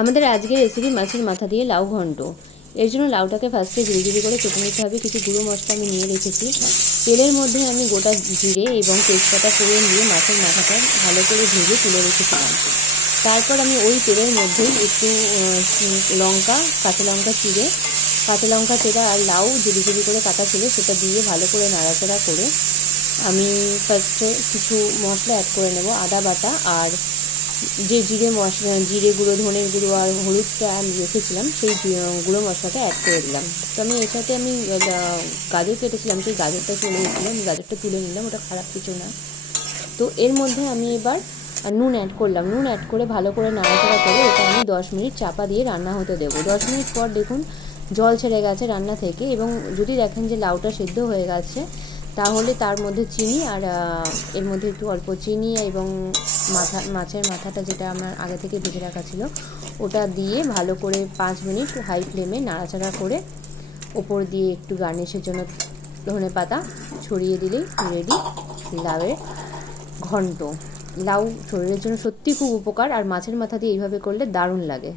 আমাদের আজকের রেসিপি মাছের মাথা দিয়ে লাউ ঘন্ট। এর জন্য লাউটাকে ফার্স্টে ঝিরি করে কেটে নিতে হবে। কিছু গুঁড়ো মশলা আমি নিয়ে রেখেছি। তেলের মধ্যে আমি গোটা জিরে এবং তেজপাতা ফোড়ন দিয়ে মাছের মাথাটা ভালো করে ভেজে তুলে রেখেছিলাম। তারপর আমি ওই তেলের মধ্যেই একটু লঙ্কা, কাঁচা লঙ্কা চিড়ে, কাঁচা লঙ্কা চেরা আর লাউ ঝিরি করে কাটা ছিল সেটা দিয়ে ভালো করে নাড়াচাড়া করে আমি ফার্স্টে কিছু মশলা অ্যাড করে নেব। আদা বাটা আর যে জিরে মশলা, জিরে গুঁড়ো, ধনের গুঁড়ো আর হলুদটা আমি রেখেছিলাম সেই গুঁড়ো মশলাটা অ্যাড করে দিলাম। তো আমি এর সাথে আমি গাজর কেটেছিলাম, সেই গাজরটা চলে গেছিলাম, গাজরটা তুলে নিলাম, ওটা খারাপ কিছু না। তো এর মধ্যে আমি এবার নুন অ্যাড করলাম। নুন অ্যাড করে ভালো করে নাড়াচাড়া করে এটা আমি 10 মিনিট চাপা দিয়ে রান্না হতে দেবো। 10 মিনিট পর দেখুন জল ছেড়ে গেছে রান্না থেকে, এবং যদি দেখেন যে লাউটা সেদ্ধ হয়ে গেছে তাহলে তার মধ্যে চিনি আর এর মধ্যে একটু অল্প চিনি এবং মাছের মাথাটা যেটা আমার আগে থেকে ভেজে রাখা ছিল ওটা দিয়ে ভালো করে 5 মিনিট হাই ফ্লেমে নাড়াচাড়া করে ওপর দিয়ে একটু গার্নিশের জন্য ধনে পাতা ছড়িয়ে দিলেই রেডি লাউয়ের ঘন্ট। লাউ শরীরের জন্য সত্যি খুব উপকার, আর মাছের মাথা দিয়ে এইভাবে করলে দারুণ লাগে।